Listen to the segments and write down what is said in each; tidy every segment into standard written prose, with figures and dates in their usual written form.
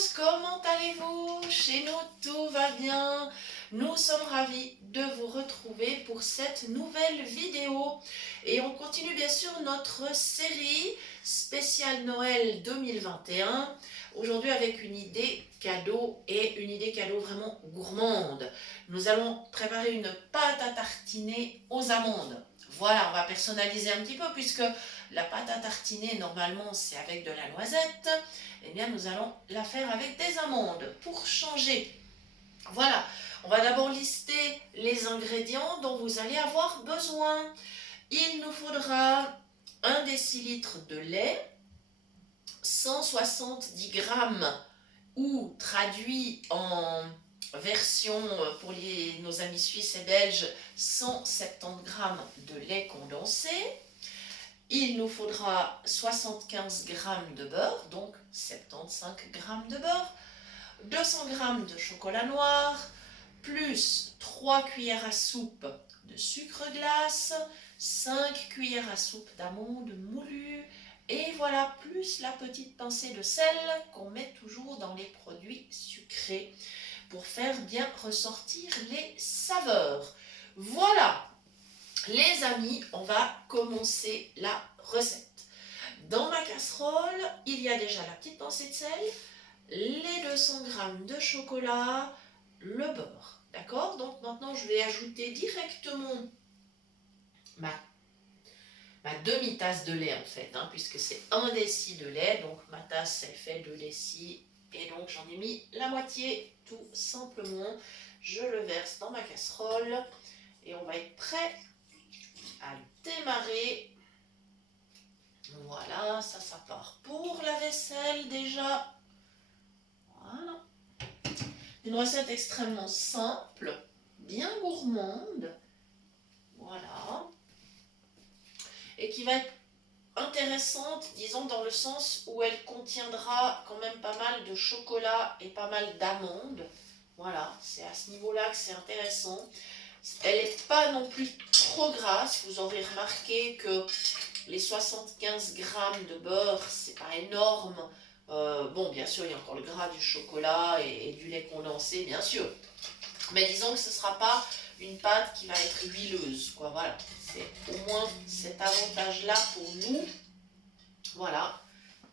tous, comment allez-vous? Chez nous, tout va bien. Nous sommes ravis de vous retrouver pour cette nouvelle vidéo. Et on continue bien sûr notre série spéciale Noël 2021. Aujourd'hui avec une idée cadeau et une idée cadeau vraiment gourmande. Nous allons préparer une pâte à tartiner aux amandes. Voilà, on va personnaliser un petit peu puisque la pâte à tartiner, normalement, c'est avec de la noisette. Eh bien, nous allons la faire avec des amandes pour changer. Voilà, on va d'abord lister les ingrédients dont vous allez avoir besoin. Il nous faudra 1 décilitre de lait, 170 grammes ou traduit en version pour nos amis suisses et belges, 170 grammes de lait condensé. Il nous faudra 75 g de beurre, donc 75 g de beurre, 200 g de chocolat noir, plus 3 cuillères à soupe de sucre glace, 5 cuillères à soupe d'amandes moulues, et voilà, plus la petite pincée de sel qu'on met toujours dans les produits sucrés pour faire bien ressortir les saveurs. Voilà! Les amis, on va commencer la recette. Dans ma casserole, il y a déjà la petite pincée de sel, les 200 g de chocolat, le beurre. D'accord? Donc maintenant, je vais ajouter directement ma demi-tasse de lait en fait, puisque c'est 1 déci de lait. Donc ma tasse, elle fait 2 décis. Et donc j'en ai mis la moitié tout simplement. Je le verse dans ma casserole et on va être prêt à démarrer. Voilà, ça part pour la vaisselle déjà. Voilà. Une recette extrêmement simple, bien gourmande. Voilà. Et qui va être intéressante, disons, dans le sens où elle contiendra quand même pas mal de chocolat et pas mal d'amandes. Voilà, c'est à ce niveau-là que c'est intéressant. Elle n'est pas non plus trop grasse. Vous aurez remarqué que les 75 g de beurre, c'est pas énorme. Bon, bien sûr, il y a encore le gras du chocolat et du lait condensé, bien sûr. Mais disons que ce ne sera pas une pâte qui va être huileuse, quoi. Voilà, c'est au moins cet avantage-là pour nous. Voilà.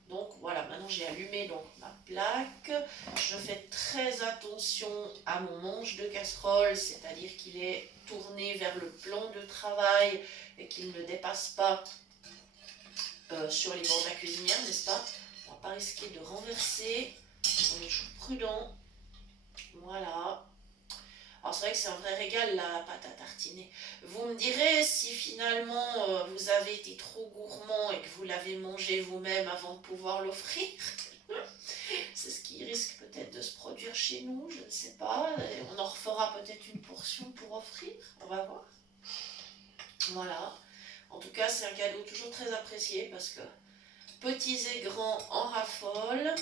Donc voilà, maintenant j'ai allumé donc ma plaque. Je fais très attention à mon manche de casserole, c'est-à-dire qu'il est tourné vers le plan de travail et qu'il ne dépasse pas sur les bords de la cuisinière, n'est-ce pas? On ne va pas risquer de renverser. On est toujours prudent. Voilà. Alors c'est vrai que c'est un vrai régal la pâte à tartiner. Vous me direz si finalement vous avez été trop gourmand et que vous l'avez mangé vous-même avant de pouvoir l'offrir. C'est ce qui risque peut-être de se produire chez nous, je ne sais pas. Et on en refera peut-être une portion pour offrir, on va voir. Voilà. En tout cas, c'est un cadeau toujours très apprécié parce que petits et grands en raffolent.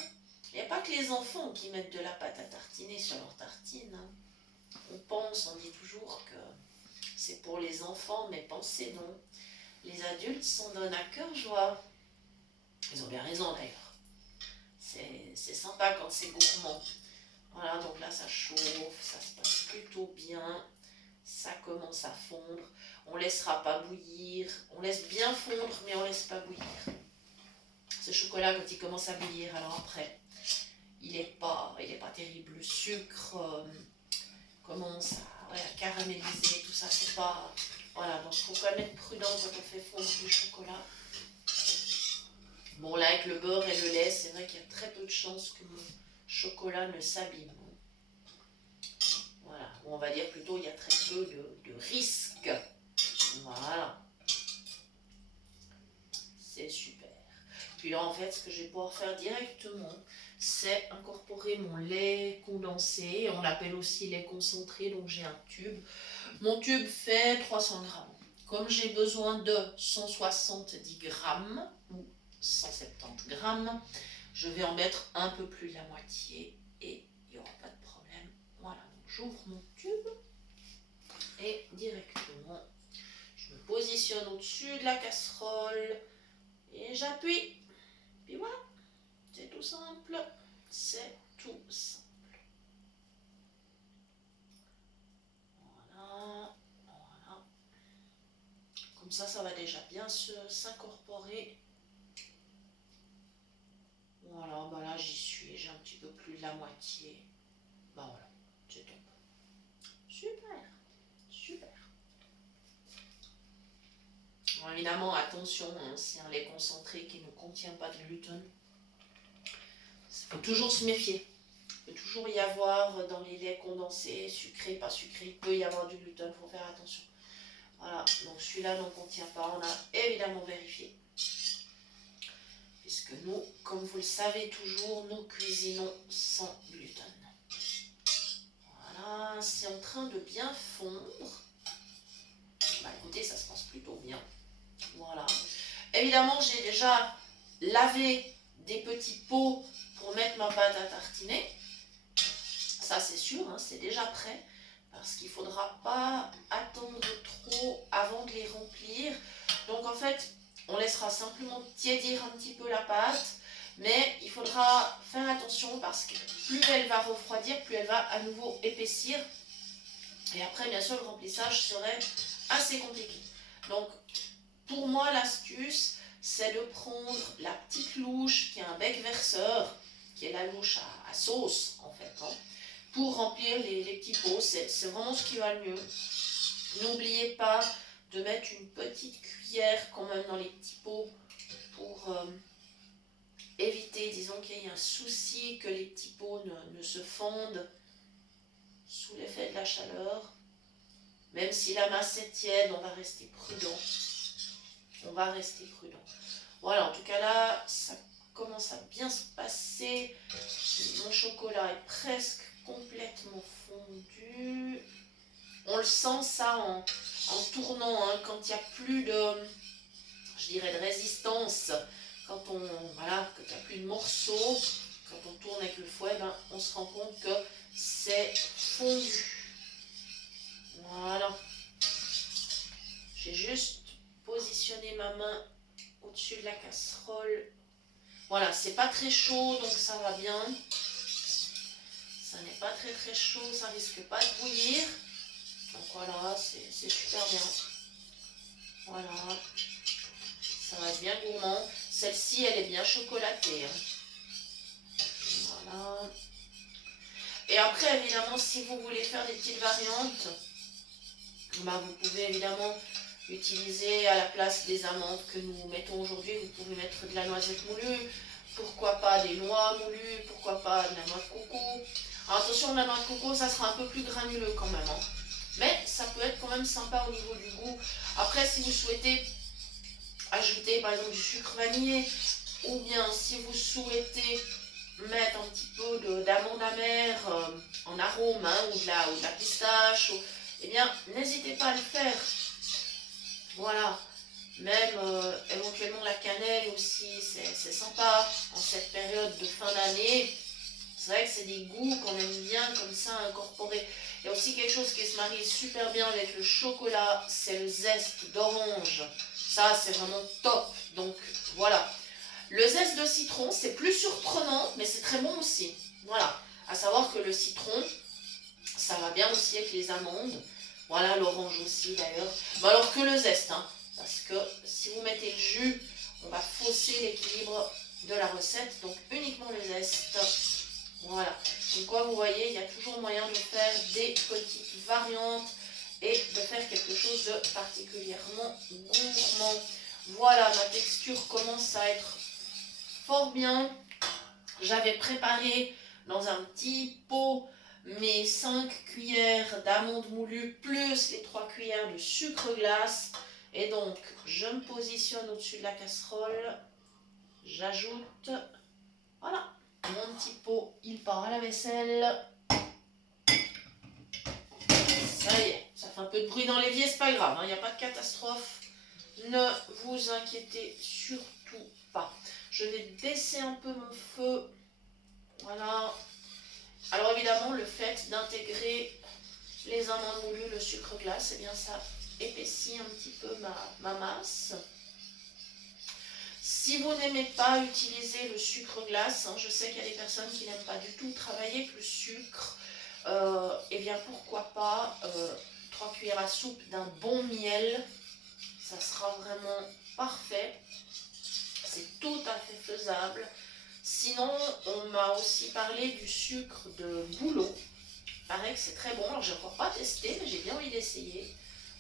Il n'y a pas que les enfants qui mettent de la pâte à tartiner sur leur tartine. On dit toujours que c'est pour les enfants, mais pensez non. Les adultes s'en donnent à cœur joie. Ils ont bien raison d'ailleurs. C'est sympa quand c'est gourmand. Voilà, donc là ça chauffe, ça se passe plutôt bien. Ça commence à fondre. On ne laissera pas bouillir. On laisse bien fondre, mais on ne laisse pas bouillir. Ce chocolat, quand il commence à bouillir, alors après, il n'est pas terrible. Le sucre commence à caraméliser, tout ça, c'est pas... Voilà, donc il faut quand même être prudent quand on fait fondre du chocolat. Bon, là, avec le beurre et le lait, c'est vrai qu'il y a très peu de chances que mon chocolat ne s'abîme. Voilà, ou on va dire plutôt, il y a très peu de risques. Voilà. C'est super. Puis là, en fait, ce que je vais pouvoir faire directement, c'est incorporer mon lait condensé. On l'appelle aussi lait concentré, donc j'ai un tube. Mon tube fait 300 grammes. Comme j'ai besoin de 170 grammes ou 170 grammes, je vais en mettre un peu plus de la moitié et il n'y aura pas de problème. Voilà, donc j'ouvre mon tube et directement, je me positionne au-dessus de la casserole et j'appuie. Puis voilà, c'est tout simple. C'est tout simple. Voilà, voilà. Comme ça va déjà bien s'incorporer. Voilà, bah là j'y suis, j'ai un petit peu plus de la moitié. Bah voilà, c'est top. Super, super. Bon, évidemment, attention, hein, si un lait concentré qui ne contient pas de gluten, il faut toujours se méfier. Il peut toujours y avoir dans les laits condensés, sucrés, pas sucrés, il peut y avoir du gluten, il faut faire attention. Voilà, donc celui-là n'en contient pas, on a évidemment vérifié. Puisque nous, comme vous le savez toujours, nous cuisinons sans gluten. Voilà, c'est en train de bien fondre. Bah écoutez, ça se passe plutôt bien. Voilà. Évidemment, j'ai déjà lavé des petits pots pour mettre ma pâte à tartiner. Ça, c'est sûr, hein, c'est déjà prêt. Parce qu'il ne faudra pas attendre trop avant de les remplir. Donc, en fait, on laissera simplement tiédir un petit peu la pâte. Mais il faudra faire attention parce que plus elle va refroidir, plus elle va à nouveau épaissir. Et après, bien sûr, le remplissage serait assez compliqué. Donc, pour moi, l'astuce, c'est de prendre la petite louche qui a un bec verseur, qui est la louche à sauce, en fait, hein, pour remplir les petits pots. C'est vraiment ce qui va le mieux. N'oubliez pas de mettre une petite cuillère quand même dans les petits pots pour éviter, disons qu'il y ait un souci que les petits pots ne se fondent sous l'effet de la chaleur. Même si la masse est tiède, on va rester prudent. On va rester prudent. Voilà, en tout cas là, ça commence à bien se passer. Mon chocolat est presque complètement fondu. On le sent ça en tournant, hein, quand il n'y a plus de, je dirais, de résistance. Quand voilà, qu'il n'y a plus de morceaux, quand on tourne avec le fouet, ben, on se rend compte que c'est fondu. Voilà. J'ai juste positionné ma main au-dessus de la casserole. Voilà, c'est pas très chaud, donc ça va bien. Ça n'est pas très chaud, ça risque pas de bouillir. Donc voilà, c'est super bien. Voilà. Ça va être bien gourmand. Celle-ci, elle est bien chocolatée. Voilà. Et après, évidemment, si vous voulez faire des petites variantes, bah, vous pouvez évidemment utiliser à la place des amandes que nous mettons aujourd'hui, vous pouvez mettre de la noisette moulue, pourquoi pas des noix moulues, pourquoi pas de la noix de coco. Alors attention, la noix de coco, ça sera un peu plus granuleux quand même, hein. Mais ça peut être quand même sympa au niveau du goût. Après, si vous souhaitez ajouter par exemple du sucre vanillé, ou bien si vous souhaitez mettre un petit peu d'amande amère en arôme, hein, ou de la pistache, eh bien n'hésitez pas à le faire. Voilà, même éventuellement la cannelle aussi, c'est sympa en cette période de fin d'année. C'est vrai que c'est des goûts qu'on aime bien comme ça incorporer. Il y a aussi quelque chose qui se marie super bien avec le chocolat, c'est le zeste d'orange. Ça, c'est vraiment top. Donc voilà. Le zeste de citron, c'est plus surprenant, mais c'est très bon aussi. Voilà. À savoir que le citron, ça va bien aussi avec les amandes. Voilà, l'orange aussi d'ailleurs. Bon, alors que le zeste, hein, parce que si vous mettez le jus, on va fausser l'équilibre de la recette. Donc uniquement le zeste. Voilà. Donc quoi, vous voyez, il y a toujours moyen de faire des petites variantes et de faire quelque chose de particulièrement gourmand. Voilà, ma texture commence à être fort bien. J'avais préparé dans un petit pot mes 5 cuillères d'amandes moulues plus les 3 cuillères de sucre glace. Et donc, je me positionne au-dessus de la casserole. J'ajoute, voilà, mon petit pot, il part à la vaisselle. Ça y est, ça fait un peu de bruit dans l'évier, c'est pas grave, il n'y a pas de catastrophe. Ne vous inquiétez surtout pas. Je vais baisser un peu mon feu. Voilà. Alors évidemment, le fait d'intégrer les amandes moulues, le sucre glace, eh bien ça épaissit un petit peu ma masse. Si vous n'aimez pas utiliser le sucre glace, hein, je sais qu'il y a des personnes qui n'aiment pas du tout travailler avec le sucre, eh bien pourquoi pas 3 cuillères à soupe d'un bon miel, ça sera vraiment parfait, c'est tout à fait faisable. Sinon, on m'a aussi parlé du sucre de bouleau, il paraît que c'est très bon, alors je n'ai encore pas testé, mais j'ai bien envie d'essayer.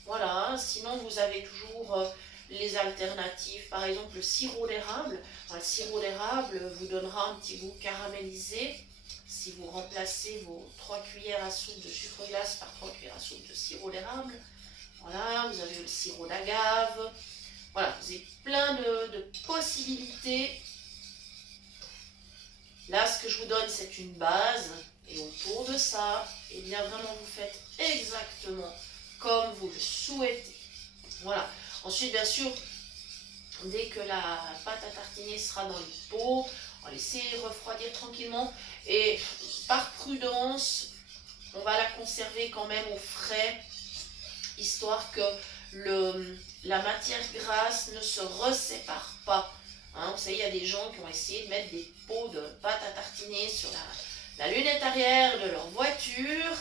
Voilà, sinon vous avez toujours les alternatives, par exemple le sirop d'érable. Le sirop d'érable vous donnera un petit goût caramélisé si vous remplacez vos 3 cuillères à soupe de sucre glace par 3 cuillères à soupe de sirop d'érable. Voilà, vous avez le sirop d'agave. Voilà, vous avez plein de possibilités. Là, ce que je vous donne, c'est une base. Et autour de ça, eh bien vraiment, vous faites exactement comme vous le souhaitez. Voilà. Ensuite, bien sûr, dès que la pâte à tartiner sera dans les pots, on va laisser refroidir tranquillement. Et par prudence, on va la conserver quand même au frais, histoire que la matière grasse ne se resépare pas. Hein, vous savez, il y a des gens qui ont essayé de mettre des pots de pâte à tartiner sur la lunette arrière de leur voiture.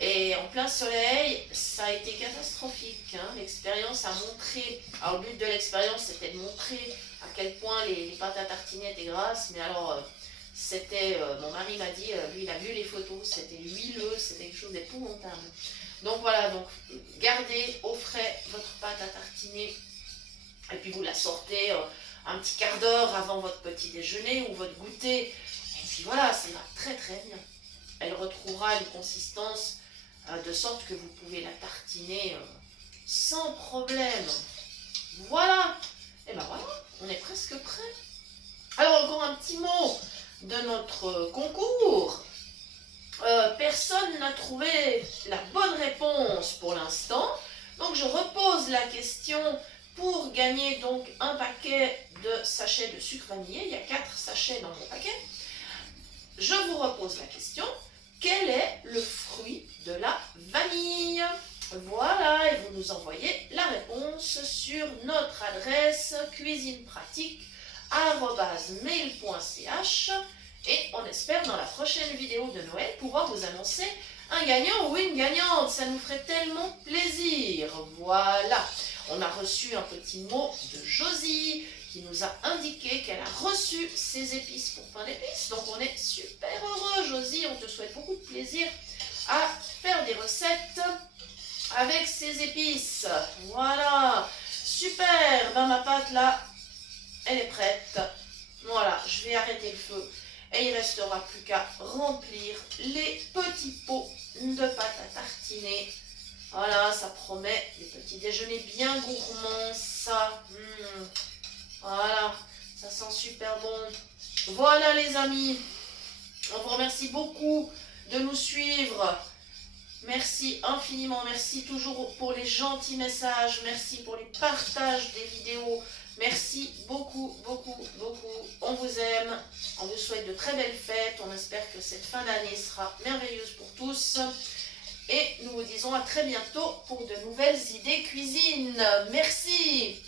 Et en plein soleil, ça a été catastrophique. Hein. L'expérience a montré, alors le but de l'expérience c'était de montrer à quel point les pâtes à tartiner étaient grasses, mais alors c'était, mon mari m'a dit, lui il a vu les photos, c'était huileux, c'était quelque chose d'épouvantable. Donc voilà, donc gardez au frais votre pâte à tartiner, et puis vous la sortez un petit quart d'heure avant votre petit déjeuner ou votre goûter, et puis voilà, ça va très très bien. Elle retrouvera une consistance de sorte que vous pouvez la tartiner sans problème. Voilà, et ben voilà, on est presque prêt. Alors encore un petit mot de notre concours. Personne n'a trouvé la bonne réponse pour l'instant, donc je repose la question pour gagner donc un paquet de sachets de sucre vanillé. Il y a 4 sachets dans mon paquet. Je vous repose la question. Quel est le fruit de la vanille? Voilà, et vous nous envoyez la réponse sur notre adresse cuisinepratique@mail.ch et on espère dans la prochaine vidéo de Noël pouvoir vous annoncer un gagnant ou une gagnante. Ça nous ferait tellement plaisir. Voilà, on a reçu un petit mot de Josie qui nous a indiqué qu'elle a reçu ses épices pour pain d'épices. Donc on est super heureux, Josie. On te souhaite beaucoup de plaisir à faire des recettes avec ces épices. Voilà, super. Ben, ma pâte là, elle est prête. Voilà, je vais arrêter le feu et il ne restera plus qu'à remplir les petits pots de pâte à tartiner. Voilà, ça promet des petits déjeuners bien gourmands, ça. Voilà, ça sent super bon. Voilà les amis, on vous remercie beaucoup de nous suivre. Merci infiniment, merci toujours pour les gentils messages, merci pour les partages des vidéos. Merci beaucoup, beaucoup, beaucoup. On vous aime, on vous souhaite de très belles fêtes. On espère que cette fin d'année sera merveilleuse pour tous. Et nous vous disons à très bientôt pour de nouvelles idées cuisine. Merci.